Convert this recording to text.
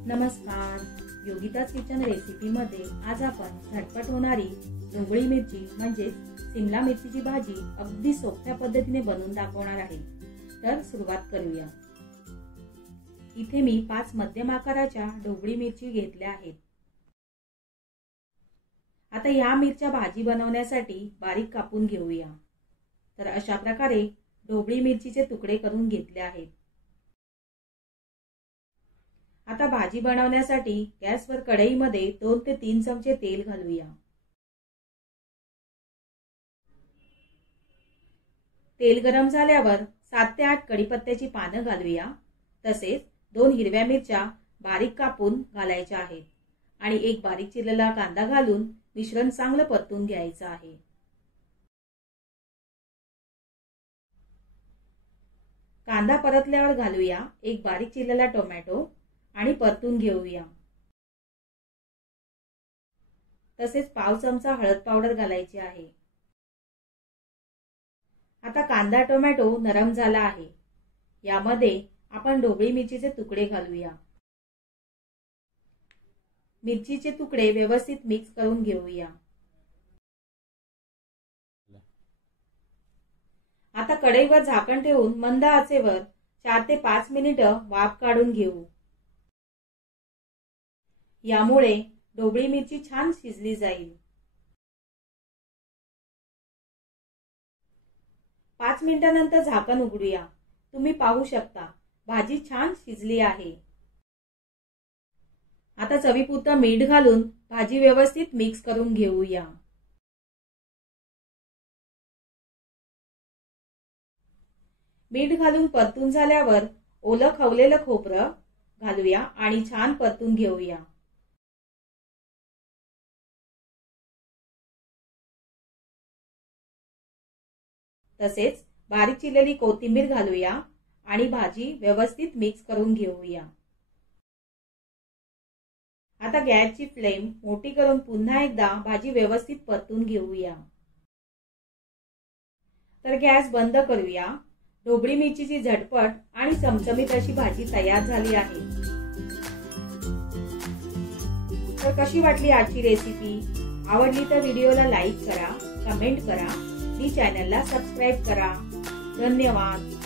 नमस्कार, Yogita's kitchen recipe मध्ये आज आपण झटपट होणारी ढोबळी मिरची म्हणजे सिमला मिरचीची भाजी अगदी सोप्या पद्धतीने बनवून दाखवणार आहे। तर सुरुवात करूया। इथे मी 5 मध्यम आकाराच्या ढोबळी मिरची घेतल्या आहेत। आता या मिरच्या भाजी बनवण्यासाठी बारीक कापून घेऊया। तर अशा प्रकारे ढोबळी मिरचीचे तुकडे करून घेतले आहेत। आता भाजी बनवण्यासाठी गॅसवर कढईमध्ये 2 ते 3 चमचे तेल घालूया। तेल गरम झाल्यावर 7 ते 8 कढीपत्त्याची पानं घालूया। तसेच 2 हिरव्या मिरच्या बारीक कापून घालायच्या आहेत आणि एक बारीक चिरलेला कांदा घालून मिश्रण चांगलं परतून घ्यायचं आहे। कांदा परतल्यावर घालूया एक बारीक चिरलेला टोमॅटो आणि परतून घेऊया। तसेच पाव चमचा हळद पावडर घालायची आहे। आता कांदा टोमॅटो नरम झाला आहे। यामध्ये आपण ढोबळी मिरचीचे तुकडे घालूया। मिरचीचे तुकडे व्यवस्थित मिक्स करून घेऊया। आता कढईवर झाकण ठेवून मंद आचेवर 4 ते 5 मिनिटं वाफ काढून घेऊ। यामुळे ढोबळी मिरची छान शिजली जाईल। 5 मिनिटांनंतर झाकण उघडूया। तुम्ही पाहू शकता भाजी छान शिजली आहे। आता चवीपुरतं मीठ घालून भाजी व्यवस्थित मिक्स करून घेऊया। मीठ घालून परतून झाल्यावर ओलं खवलेलं खोबरं घालूया आणि छान परतून घेऊया। तसेच बारीक चिरलेली कोथिंबीर घालूया आणि भाजी व्यवस्थित मिक्स करून घेऊया। आता गॅसची फ्लेम मोठी करून पुन्हा एकदा भाजी व्यवस्थित परतून घेऊया। तर गॅस बंद करूया। ढोबळी मिरचीची झटपट आणि चमचमीत अशी भाजी तयार झाली आहे। तर कशी वाटली आजची रेसिपी? आवडली तर व्हिडिओला लाईक करा, कमेंट करा आणि चॅनलला सबस्क्राइब करा। धन्यवाद।